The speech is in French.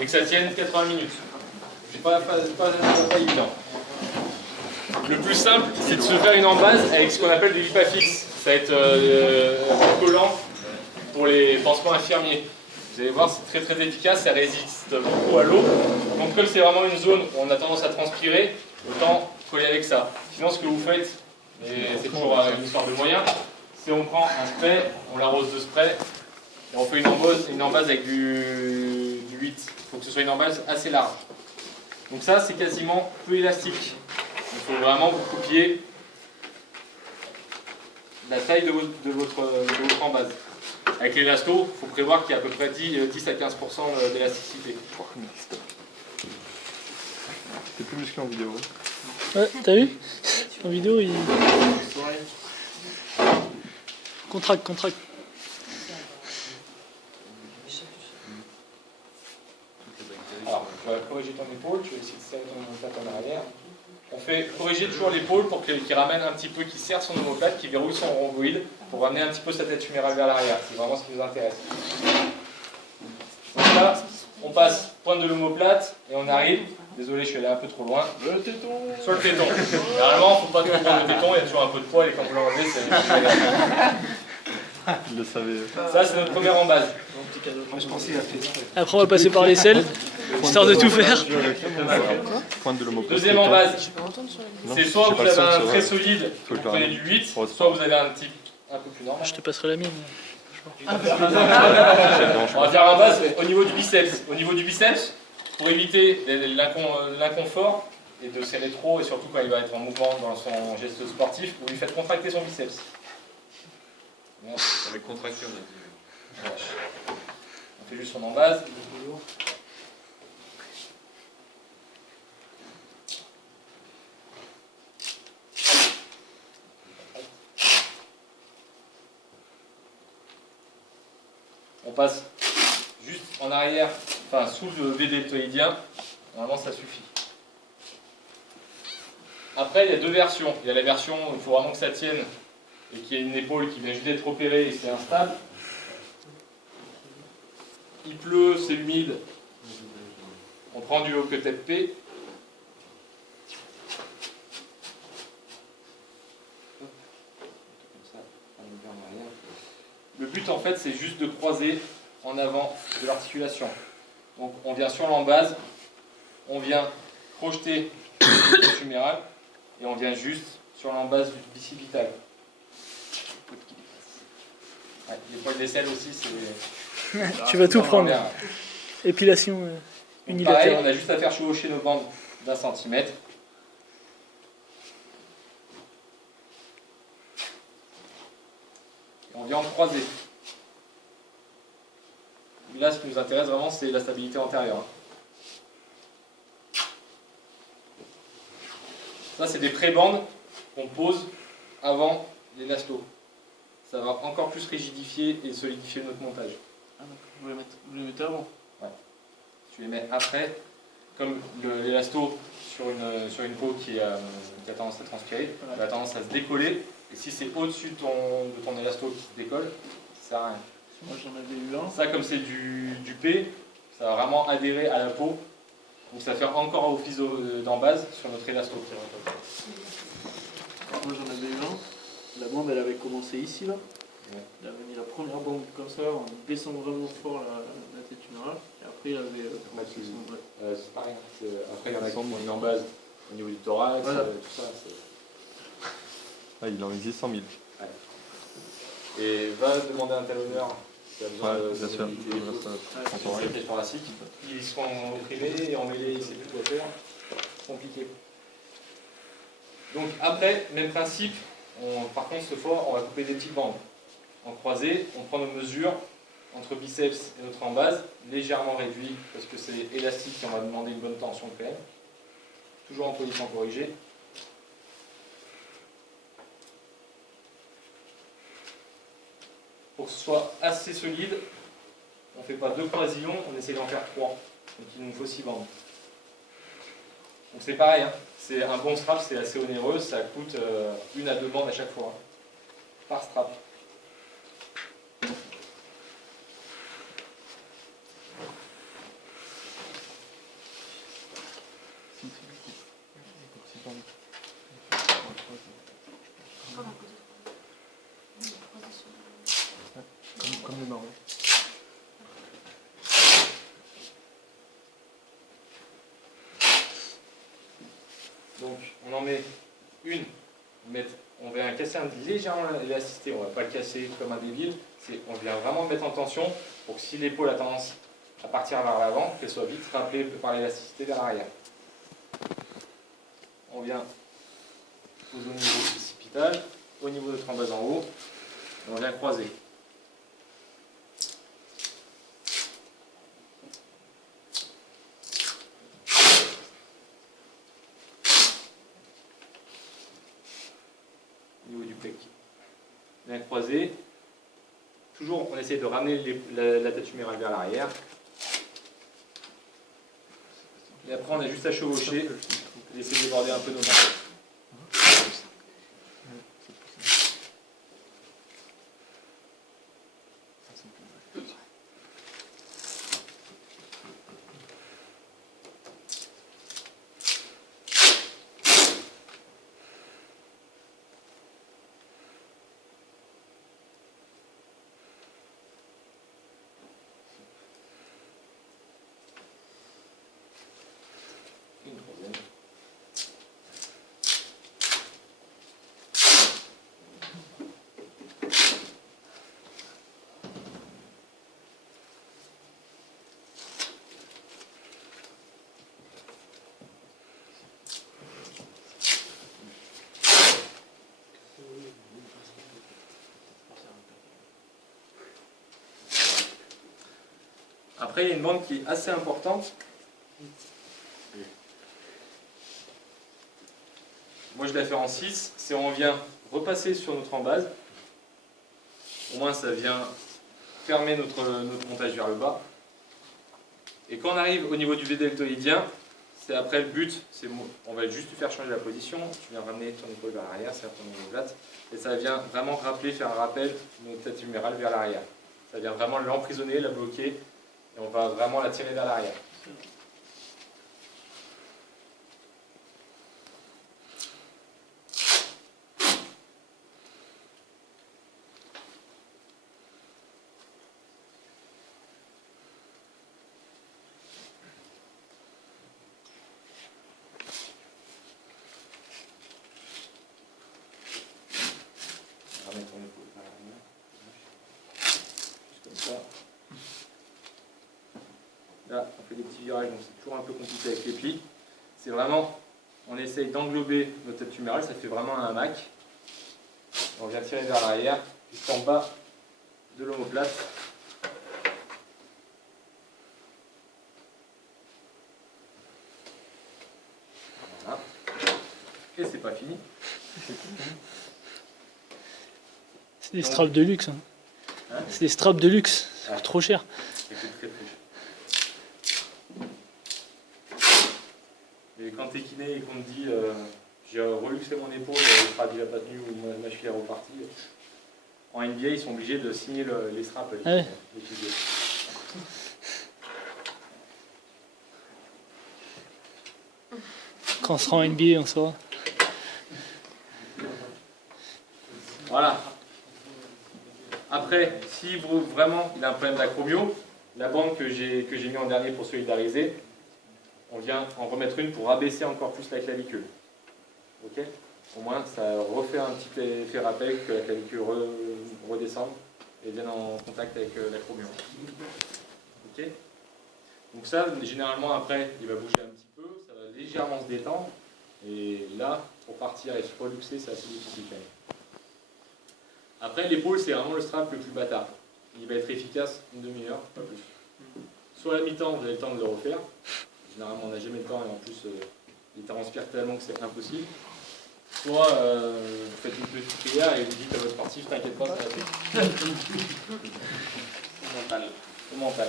et que ça tienne 80 minutes. C'est pas évident. Le plus simple, c'est de se faire une embase avec ce qu'on appelle du Lipafix. Ça va être un collant pour les pansements infirmiers. Vous allez voir, c'est très efficace, ça résiste beaucoup à l'eau. Donc comme c'est vraiment une zone où on a tendance à transpirer, autant coller avec ça. Sinon ce que vous faites, et c'est toujours une histoire de moyens, c'est on prend un spray, on l'arrose de spray, et on fait une embase avec du 8. Il faut que ce soit une embase assez large. Donc ça c'est quasiment peu élastique. Il faut vraiment vous copier la taille de votre embase. Avec l'élasto, il faut prévoir qu'il y a à peu près 10 à 15% d'élasticité. T'es plus musclé en vidéo. Ouais, t'as vu? En vidéo, il... Contracte. Alors, tu vas corriger ton épaule, tu vas essayer de serrer ton omoplate en arrière. On fait corriger toujours l'épaule pour qu'il ramène un petit peu, qu'il serre son omoplate, qu'il verrouille son rhomboïde, pour ramener un petit peu sa tête humérale vers l'arrière. C'est vraiment ce qui nous intéresse. Donc là, on passe pointe de l'omoplate et on arrive. Désolé, je suis allé un peu trop loin. Le téton. Sur le téton. Généralement, il ne faut pas trop prendre le téton, il y a toujours un peu de poids et quand vous l'enlevez, c'est... Il le savait. Ça, c'est notre première embase. Moi, je pensais qu'il a fait. Après, on va passer par l'aisselle, histoire de tout faire. Pointe de l'omoplate. Deuxième embase. C'est soit vous avez un très solide, vous prenez du 8, soit vous avez un type un peu plus normal. Je te passerai la mienne. On va faire un base au niveau du biceps. Au niveau du biceps, pour éviter l'inconfort et de serrer trop, et surtout quand il va être en mouvement dans son geste sportif, vous lui faites contracter son biceps. Avec contraction, on a dit. On fait juste son embase. On passe juste en arrière, enfin sous le V-deltoïdien. Normalement, ça suffit. Après, il y a deux versions. Il y a la version où il faut vraiment que ça tienne et qu'il y ait une épaule qui vient juste d'être opérée et c'est instable. Il pleut, c'est humide. On prend du Locotep P. Le but en fait c'est juste de croiser en avant de l'articulation. Donc on vient sur l'embase, on vient projeter le côte humérale et on vient juste sur l'embase du bicipital. Ouais, les poils d'aisselle aussi c'est... Tu vas tout prendre. Épilation unilatérale. Pareil, on a juste à faire chevaucher nos bandes d'1 centimètre. Et on vient en croiser. Là, ce qui nous intéresse vraiment, c'est la stabilité antérieure. Ça, c'est des pré-bandes qu'on pose avant l'élasto. Ça va encore plus rigidifier et solidifier notre montage. Ah, vous les mettez avant? Ouais. Tu les mets après, comme l'élasto sur une peau qui a tendance à transpirer, elle a tendance à se décoller. Et si c'est au-dessus de ton élasto qui se décolle, ça sert à rien. Moi j'en avais eu un. Ça, comme c'est du P, ça va vraiment adhérer à la peau. Donc ça fait encore office d'embase sur notre élasto. Moi j'en avais eu un. La bande elle avait commencé ici là. Ouais. Il avait mis la première bande comme ça en baissant vraiment fort la tête humérale. Et après il avait c'est pareil. Après, il y en a qui ont une embase au niveau du thorax, voilà. Tout ça. Ah, il en existe 100 000. Ouais. Et va demander un talonneur qui a besoin de stabilité thoracique. Ils seront opprimés et emmêlés, c'est plus quoi faire. Compliqué. Donc après, même principe, par contre cette fois on va couper des petites bandes. En croisée, on prend nos mesures entre biceps et notre embase, légèrement réduit parce que c'est élastique et on va demander une bonne tension quand même. Toujours en position corrigée. Pour que ce soit assez solide, on ne fait pas 2 croisillons, on essaie d'en faire 3. Donc il nous faut 6 bandes. Donc c'est pareil, hein. C'est un bon strap, c'est assez onéreux, ça coûte 1 à 2 bandes à chaque fois, hein, par strap. Comme le marron. Donc, on en met une. On vient casser légèrement l'élasticité, on ne va pas le casser comme un débile. On vient vraiment le mettre en tension pour que si l'épaule a tendance à partir vers l'avant, qu'elle soit vite rappelée par l'élasticité vers l'arrière. On vient poser au niveau du précipitage, au niveau de notre embase en haut, et on vient croiser. Au niveau du pec. Bien croisé. Toujours, on essaie de ramener la tête humérale vers l'arrière. Et après, on a juste à chevaucher et essayer de déborder un peu nos mains. Une troisième. Après, il y a une bande qui est assez importante. Moi, je la fais en 6. C'est on vient repasser sur notre embase. Au moins, ça vient fermer notre montage vers le bas. Et quand on arrive au niveau du V-deltoïdien, c'est après le but, on va juste faire changer la position. Tu viens ramener ton épaule vers l'arrière, c'est ton omoplate. Et ça vient vraiment rappeler, faire un rappel de notre tête humérale vers l'arrière. Ça vient vraiment l'emprisonner, la bloquer. Et on va vraiment la tirer vers l'arrière. Ramène ton épaule vers l'arrière. Juste comme ça. Là, on fait des petits virages, donc c'est toujours un peu compliqué avec les plis. C'est vraiment, on essaye d'englober notre tête humérale, ça fait vraiment un hamac. On vient tirer vers l'arrière, jusqu'en bas de l'omoplate. Voilà. Et c'est pas fini. C'est des straps de luxe. Hein. C'est des straps de luxe, ça coûte trop cher. Ça coûte très très cher. Et quand t'es kiné et qu'on te dit j'ai reluxé mon épaule, le strap il n'a pas tenu ou ma cheville est repartie, en NBA ils sont obligés de signer les straps. Ah ouais. Les piliers. Quand on sera en NBA, on saura. Voilà. Après, si vraiment il a un problème d'acromio, la bande que j'ai mis en dernier pour solidariser, on vient en remettre une pour rabaisser encore plus la clavicule. Ok? Au moins, ça refait un petit effet rappel que la clavicule redescende et vienne en contact avec l'acromio. Ok? Donc ça, généralement, après, il va bouger un petit peu, ça va légèrement se détendre. Et là, pour partir et se reluxer, c'est assez difficile quand même. Après, l'épaule, c'est vraiment le strap le plus bâtard. Il va être efficace une demi-heure, pas plus. Soit à la mi-temps, vous avez le temps de le refaire. Généralement, on n'a jamais le temps et en plus, il transpire tellement que c'est impossible. Soit vous faites une petite prière et vous dites à votre sportif, t'inquiète pas, ça va faire. Au mental.